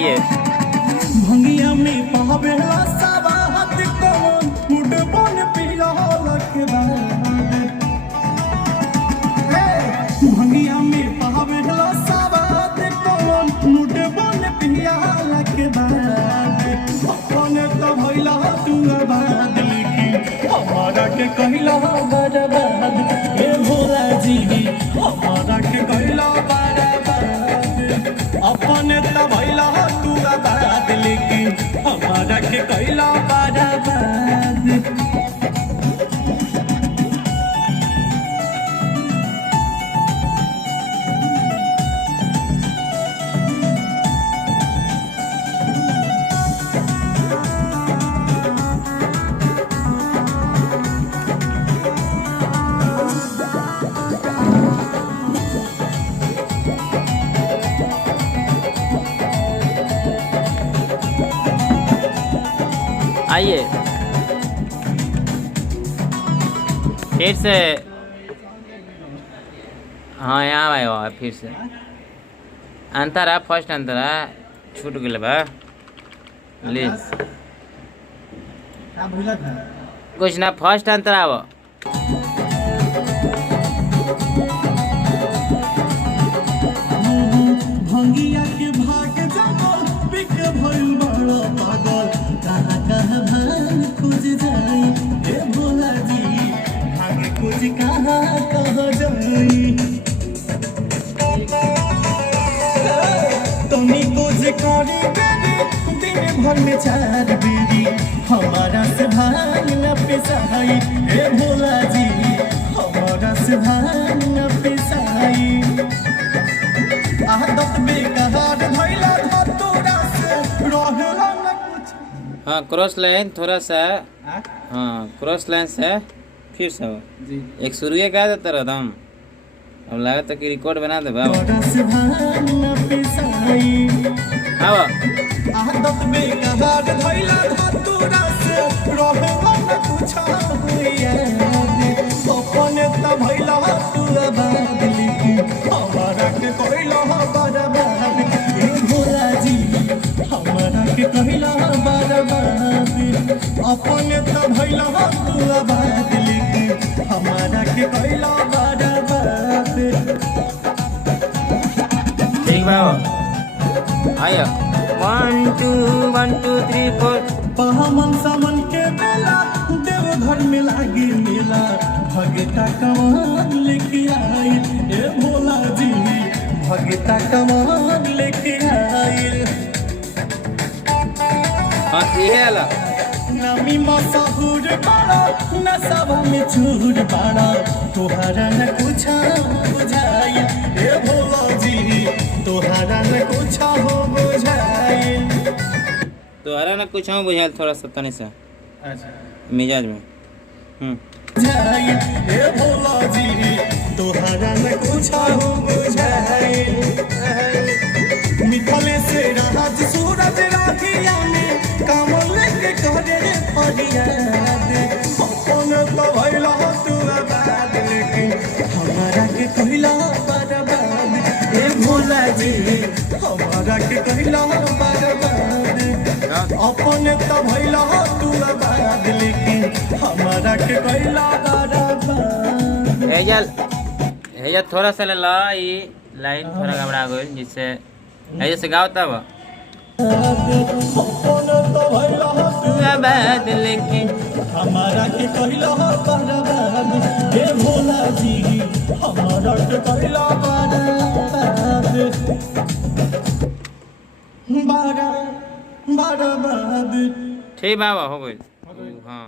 आइए। भंगिया में पहबेला सावा हाथ कमन मुड बन पिया लखदा भंगिया में पहबेला सावा हाथ कमन मुड बन पिया लखदा अपने तो भइला तू आबाद लेकिन हमारा के कहला बर्बाद ए भोला जी हमारा के कहला बर्बाद अपने तो भइला तू आबाद लेकिन हमारा के कहला बर्बाद। आइए फिर से। हाँ यहाँ आए हो फिर से। अंतरा फर्स्ट अंतरा छूट गए बा प्लीज कुछ ना फर्स्ट अंतरा वो भंगिया के भाग जागल बिक भइल बड़ा पागल कहाँ कहाँ भाग खोज जाई ए भोला जी भाग खोज कहाँ कहाँ जाई तुमी खोज करी बेरी दिन भर में 4 बेरी हमारा से भाग न पिसाई ए भोला जी हमारा से भाग न पिसाई आदत बेकार भइला धतूरा से रहला न कुछ। हाँ क्रॉस लाइन थोड़ा सा। हाँ क्रॉस लाइन से फिर से जी एक शुरुए का देता रहता हम अब लगा था कि रिकॉर्ड बना दे बाबा। हाँ आदत बेकार भइला धतूरा से रहला न कुछ अपने त भइला तू आबाद लेकिन हमारा के कहला बर्बाद ए भोला जी हमारा के कहला बर्बाद अपने त भइला तू आबाद लेकिन हमारा के कहला बर्बाद। ठीक बाबा आइए 1 2 1 2 3 4 पहामन सामन के बेला देवघर में लागी मेला भगता कमान लेके आई ए भोला जी भगता कमान लेके आई हाँ ये वाला नामी मशहूर बड़ा नशा में चूर बड़ा तोहरा न कुछ बुझाई ए भोला जी तोहरा न कुछ हो बुझाई तोहरा ना कुछ हम बुझाल थोड़ा सा तनी सा मिजाज में जाई ए भोला जी तोहरा न कुछ हो बुझाई निकले से राज सूरज राखिया में काम लेके करे फरियाद अपन तो भइला तू आबाद लेकिन हमारा के कहला बर्बाद ए भोला जी हमारा के कहला बर्बाद अपने तो भइला तू आबाद लेकिन हमारा के कहला बर्बाद। हेजल थोड़ा सा ले ला ये लाइन थोड़ा घबरा गई जिससे ऐसे गाओ तब आबाद लेकिन हमारा के कहला बर्बाद हे भोला जी हमारा के कहला बर्बाद बर्बाद। ठीक बाबा हो गई। हाँ